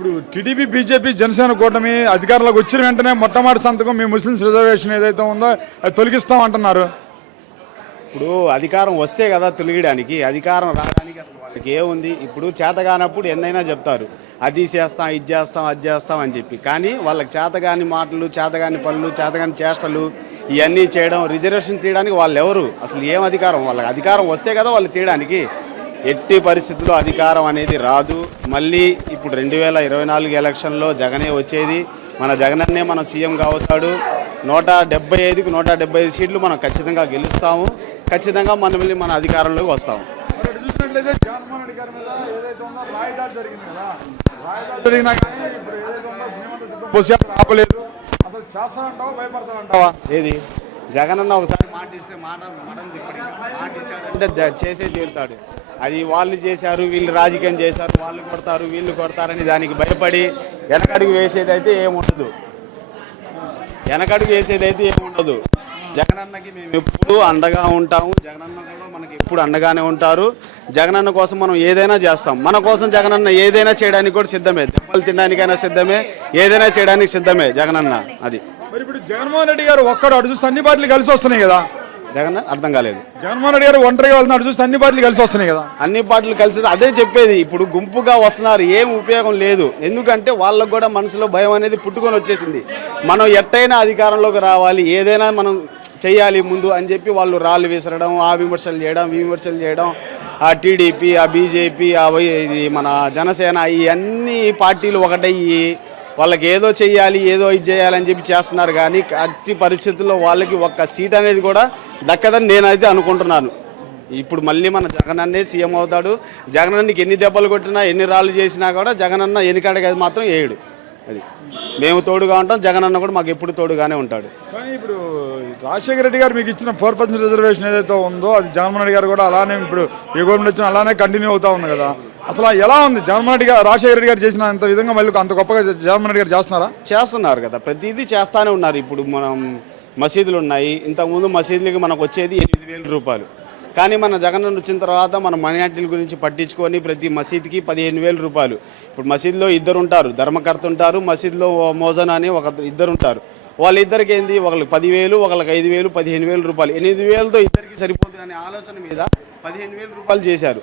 ఇప్పుడు TDP BJP Janasena కూటమి అధికారంలోకి వచ్చిన వెంటనే మొట్టమొదటి సంతకం మీ ముస్లిమ్స్ రిజర్వేషన్ ఏదైతే ఉందో అది తొలగిస్తాం అంటున్నారు. ఇప్పుడు అధికారం వస్తే కదా తొలగడానికి అధికారం రావడానికి అసలు వాళ్ళకి ఏముంది ఇప్పుడు చేతగానప్పుడు ఎన్నైనా చెప్తారు. అది చేస్తాం ఇది చేస్తాం అది చేస్తాం అని చెప్పి. కానీ వాళ్ళకి చేతగాని మాటలు చేతగాని పనులు చేతగాని చేష్టలు ఇవన్నీ చేయడం రిజర్వేషన్ తీయడానికి వాళ్ళు ఎవరు అసలు ఏం అధికారం? వాళ్ళకి అధికారం వస్తే కదా వాళ్ళు తీయడానికి. ఎట్టి పరిస్థితుల్లో అధికారం అనేది రాదు. మళ్ళీ ఇప్పుడు రెండు వేల ఇరవై నాలుగు ఎలక్షన్లో జగనే వచ్చేది. మన జగనన్నే మన సీఎం కావుతాడు నూట డెబ్బై ఐదుకు నూట డెబ్బై ఐదు సీట్లు మనం ఖచ్చితంగా గెలుస్తాము. ఖచ్చితంగా మనం వెళ్ళి మన అధికారంలోకి వస్తాము. ఏది? జగనన్న ఒకసారి ఇస్తే మాట జ- చేసే తీరుతాడు. అది వాళ్ళు చేశారు వీళ్ళు రాజకీయం చేశారు వాళ్ళు కొడతారు వీళ్ళు కొడతారని దానికి భయపడి వెనకడుగు వేసేది అయితే ఏముండదు. వెనకడుగు వేసేది అయితే ఏముండదు. జగనన్నకి మేము ఎప్పుడు అండగా ఉంటాము. జగనన్న కూడా మనకి ఎప్పుడు అండగానే ఉంటారు. జగనన్న కోసం మనం ఏదైనా చేస్తాం. మన కోసం జగనన్న ఏదైనా చేయడానికి కూడా సిద్ధమే. దెబ్బలు తినడానికైనా సిద్ధమే. ఏదైనా చేయడానికి సిద్ధమే జగనన్న. అది. మరి ఇప్పుడు జగన్మోహన్ రెడ్డి గారు ఒక్కడు అటు చూస్తే అన్ని పార్టీలు కలిసి వస్తున్నాయి కదా. జగన్ అర్థం కాలేదు. జగన్మోహన్ రెడ్డి గారు ఒంటరిగా వెళ్తున్నారు. అటు చూస్తే అన్ని పార్టీలు కలిసి వస్తున్నాయి కదా. అన్ని పార్టీలు కలిసి అదే చెప్పేది. ఇప్పుడు గుంపుగా వస్తున్నారు. ఏం ఉపయోగం లేదు. ఎందుకంటే వాళ్ళకు కూడా మనసులో భయం అనేది పుట్టుకొని వచ్చేసింది. మనం ఎట్టయినా అధికారంలోకి రావాలి. ఏదైనా మనం చేయాలి ముందు అని చెప్పి వాళ్ళు రాళ్ళు విసరడం ఆ విమర్శలు చేయడం విమర్శలు చేయడం ఆ టీడీపీ ఆ బీజేపీ ఆ ఇది మన జనసేన ఈ అన్ని పార్టీలు ఒకటయ్యి వాళ్ళకి ఏదో చేయాలి ఏదో ఇది చేయాలని చెప్పి చేస్తున్నారు కానీ అట్టి పరిస్థితుల్లో వాళ్ళకి ఒక్క సీట్ అనేది కూడా దక్కదని నేనైతే అనుకుంటున్నాను. ఇప్పుడు మళ్ళీ మన జగన్ అన్నే సీఎం అవుతాడు. జగన్ అన్నకి ఎన్ని దెబ్బలు కొట్టినా ఎన్ని రాళ్ళు చేసినా కూడా జగన్ అన్న ఎన్నికాడికి మాత్రం వేయడు అది. మేము తోడుగా ఉంటాం జగనన్న కూడా మాకు ఎప్పుడు తోడుగానే ఉంటాడు. కానీ ఇప్పుడు రాజశేఖర రెడ్డి గారు మీకు ఇచ్చిన ఫోర్ పర్సెంట్ రిజర్వేషన్ ఏదైతే ఉందో అది జగన్మోహన్ రెడ్డి గారు కూడా అలానే ఇప్పుడు ఏ గవర్నమెంట్ వచ్చినా అలానే కంటిన్యూ అవుతా ఉంది కదా. అసలు ఎలా ఉంది? జగన్మోహన్ రెడ్డి గారు రాజశేఖర రెడ్డి గారు చేసిన అంత విధంగా మళ్ళీ అంత గొప్పగా జగన్మోహన్ రెడ్డి గారు చేస్తున్నారా? చేస్తున్నారు కదా. ప్రతిదీ చేస్తానే ఉన్నారు. ఇప్పుడు మనం మసీదులు ఉన్నాయి. ఇంతకుముందు మసీదులకి మనకు వచ్చేది ఎనిమిది వేల రూపాయలు. కానీ మన జగన్ వచ్చిన తర్వాత మన మైనార్టీల గురించి పట్టించుకొని ప్రతి మసీద్కి పదిహేను వేల రూపాయలు. ఇప్పుడు మసీదులో ఇద్దరు ఉంటారు. ధర్మకర్త ఉంటారు. మసీదులో మోజన్ అని ఒక ఇద్దరు ఉంటారు. వాళ్ళిద్దరికి ఏంది? ఒకళ్ళకి పదివేలు ఒకళ్ళకి ఐదు వేలు పదిహేను వేల రూపాయలు. ఎనిమిది వేలతో ఇద్దరికి సరిపోతుంది అనే ఆలోచన మీద పదిహేను వేల రూపాయలు చేశారు.